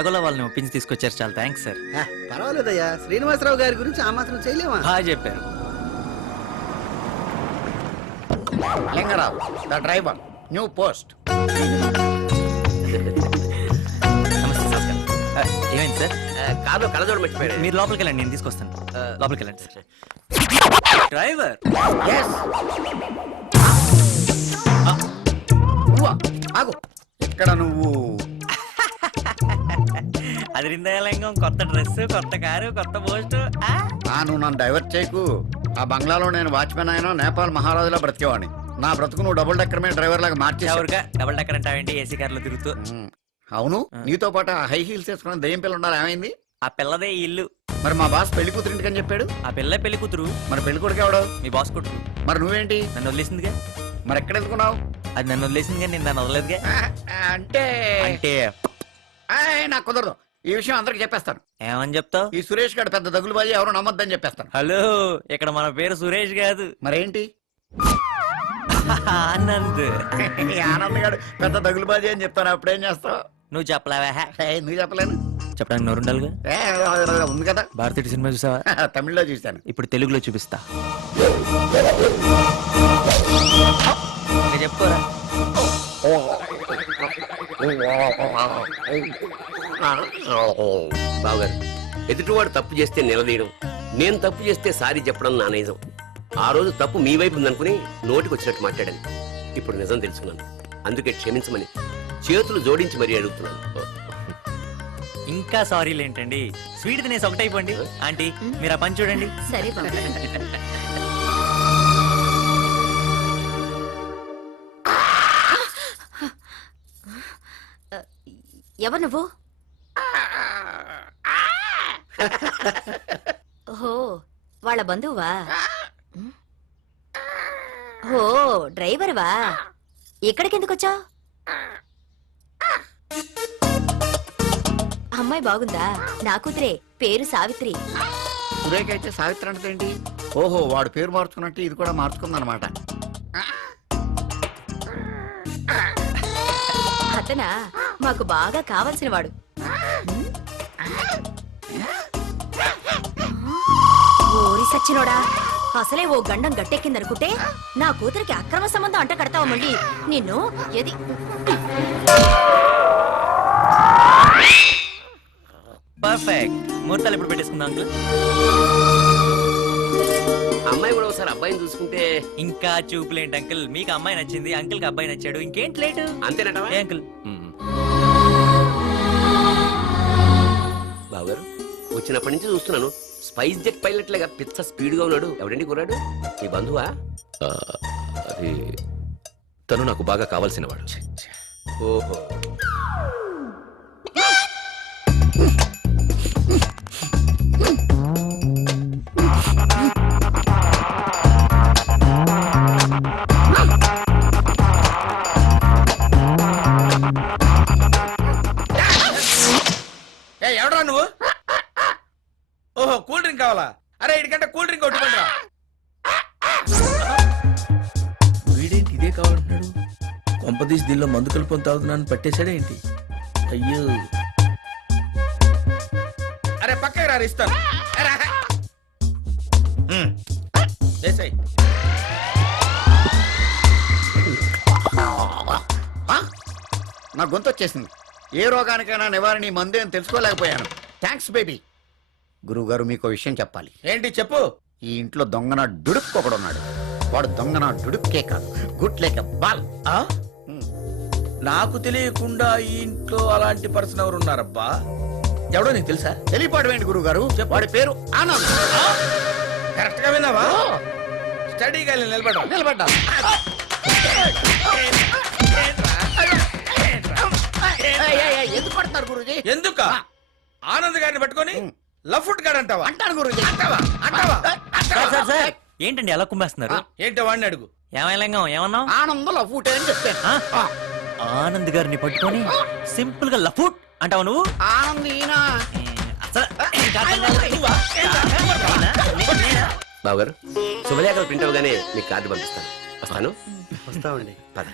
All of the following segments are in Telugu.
ఎలాగోలా వాళ్ళని ఒప్పించి తీసుకొచ్చారు, చాలా థ్యాంక్స్ సార్. పర్వాలేదయ్యా, శ్రీనివాసరావు గారి గురించి ఆ మాత్రం చేయలేమా? బాగా చెప్పారు. Lingarao the driver, new post. నమస్తే సార్. ఏమైంది సార్? కాదు కలజోడు మర్చిపోయాడు. మీరు లోపలికి వెళ్ళండి, నేను తీసుకొస్తాను. లోపలికి వెళ్ళండి సార్. డ్రైవర్ ఆగు, ఇక్కడ నువ్వు అది రిందయలింగం, కొత్త డ్రెస్, కొత్త కారు, కొత్త పోస్ట్. నువ్వు నన్ను డైవర్ట్ చేయకు. ఆ బంగ్లాలో నేను వాచ్మెన్ అయినా నేపాల్ మహారాజులా బ్రతికేవాడిని. నా బ్రతుకు నువ్వు డబుల్ డెక్కర్ మీద డ్రైవర్ లాగా మార్చేసావు. డబుల్ డెక్కర్ అంటావేంటి? ఏసీ కార్లో తిరుగుతూ. అవును, నీతో పాటు ఆ హై హీల్స్ వేసుకున్న దెయ్యం పిల్ల ఉండాలి, ఏమైంది? ఆ పిల్లదే ఈ ఇల్లు. మరి మా బాస్ పెళ్లి కూతురు ఇంటికని చెప్పాడు. ఆ పిల్ల పెళ్లి కూతురు. మరి పెళ్లి కొడుకు ఎవడు? మీ బాస్ కొడుకు. మరి నువ్వేంటి? నన్ను వదిలేసిందిగా. మరి ఎక్కడ ఎందుకున్నావు? అది నన్ను వదిలేసిందిగా, నేను దాన్ని వదలేదుగా. అంటే అంటే నాకు కుదరదు. ఈ విషయం అందరికి చెప్పేస్తాను. ఏమని చెప్తావు? ఈ సురేష్ గారు పెద్ద దగులు బాజీ, ఎవరు నమ్మొద్దని చెప్పేస్తాను. హలో, ఇక్కడ మన పేరు సురేష్ కాదు, మరేంటి? ఆనంద్. ఆనంద్ గారు పెద్ద దగులు బాజీ అని చెప్తాను. అప్పుడేం చేస్తావు? నువ్వు చెప్పలేవా? ఎందుకు చెప్పలేను? చెప్పడానికి నోరుండాలిగా. ఉంది కదా. భారతీయ సినిమా చూసావా? తమిళ్లో చూశాను. ఇప్పుడు తెలుగులో చూపిస్తా. చెప్పుకోరా. బావగారు, ఎదుటివాడు తప్పు చేస్తే నిలదీయడం, నేను తప్పు చేస్తే సారీ చెప్పడం నా నైజం. ఆ రోజు తప్పు మీ వైపు ఉందనుకుని నోటికి వచ్చినట్టు మాట్లాడాను. ఇప్పుడు నిజం తెలుసుకున్నాను. అందుకే క్షమించమని చేతులు జోడించి మరీ అడుగుతున్నాను. ఇంకా సారీలు ఏంటండి? స్వీట్ తినేసి ఒకటైపోండి. ఆంటీ, మీరు ఆ పని చూడండి. సరే ఎవరు నువ్వు? ఓహో, వాళ్ళ బంధువా? ఓ, డ్రైవర్వా? ఇక్కడికి ఎందుకు వచ్చావు? అమ్మాయి బాగుందా? నా కూతురే, పేరు సావిత్రి. సురేఖ అయితే సావిత్రి అంటే ఏంటి? ఓహో, వాడు పేరు మార్చుకున్నట్టు ఇది కూడా మార్చుకుందనమాట. అతనా మాకు బాగా కావలసిన వాడు. ఓరి సచ్చినోడా, అసలే ఓ గండం గట్టెక్కిందనుకుంటే నా కూతురికి అక్రమ సంబంధం అంట కడతావు మళ్ళీ. నిన్ను ఏది పర్ఫెక్ట్. ముహూర్తాలు ఎప్పుడు పెట్టేసుకుందాం అంకుల్? అమ్మాయి కూడా ఒకసారి అబ్బాయిని చూసుకుంటే. ఇంకా చూపులేంటి అంకుల్? మీకు అమ్మాయి నచ్చింది, అంకుల్ కి అబ్బాయి నచ్చాడు, ఇంకేంటి లేటు? అంతేనటవా? ఏ అంకుల్? బావగారు, వచ్చినప్పటి నుంచి చూస్తున్నాను, స్పైస్ జెట్ పైలట్ లాగా పిచ్చ స్పీడ్ గా ఉన్నాడు. ఎవడండి కుర్రాడు? మీ బంధువా? అది తను నాకు బాగా కావాల్సిన వాడు. ఓహో, ఎవడా నువ్వు? ఓహో, కూల్ డ్రింక్ కావాలా? అరే, ఇడికంటే కూల్ డ్రింక్ కొట్టుకుంటా. వీడేంటి ఇదే కావాలంటున్నాడు? కొంపదీసి దీనిలో మందు కలుపుకొని తాగుతున్నాను పట్టేశాడేంటి? అయ్యో, అరే పక్కకి రా, ఇస్తాను. నా గొంతు వచ్చేసింది. ఏ రోగానికైనా నివారణ ఈ మందే అని తెలుసుకోలేకపోయాను. Thanks baby. గురువుగారు, మీకు విషయం చెప్పాలి. ఏంటి చెప్పు? ఈ ఇంట్లో దొంగన డుడుక్ ఒకడున్నాడు. వాడు దొంగన డుడుక్కే కాదు, గుడ్ లైక్ ఎ బాల్. నాకు తెలియకుండా ఈ ఇంట్లో అలాంటి పర్సన్ ఎవరు ఉన్నారబ్బా? ఎవడో నీకు తెలుసా? తెలియపాడు ఏంటి గురువుగారు? వాడి పేరు ఆనంద్. కరెక్ట్ గా విన్నావా? స్టడీగా నిలబడ్డా. ఎందుకు పడతారు గురుజీ? ఎందుక? ఆనంద్ గారిని పట్టుకొని లఫుట్ గారు అంటావా? అంటాను గురుజీ. సార్, సార్, ఏంటండి అలా కుమ్మేస్తున్నారు? ఏంటో వాడిని అడుగు. ఏమైనా ఏమన్నావు? ఆనందం లఫుట్ అని చెప్పాను. ఆనంద్ గారిని పట్టుకొని సింపుల్ గా లఫుట్ అంటావు నువ్వు? ఆనంద్ ఈయన. బావగారు, శుభలేఖలు ప్రింట్ అవగానే మీకు కార్డు పంపిస్తాను. వస్తాను. వస్తామండి. పద.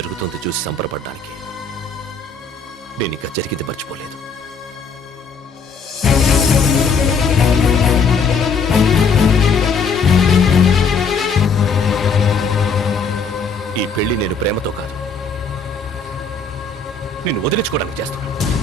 జరుగుతుంది చూసి సంబరపడ్డానికి నేను ఇంకా జరిగింది మర్చిపోలేదు. ఈ పెళ్లి నేను ప్రేమతో కాదు, నిన్ను వదిలించుకోవడానికి చేస్తున్నాను.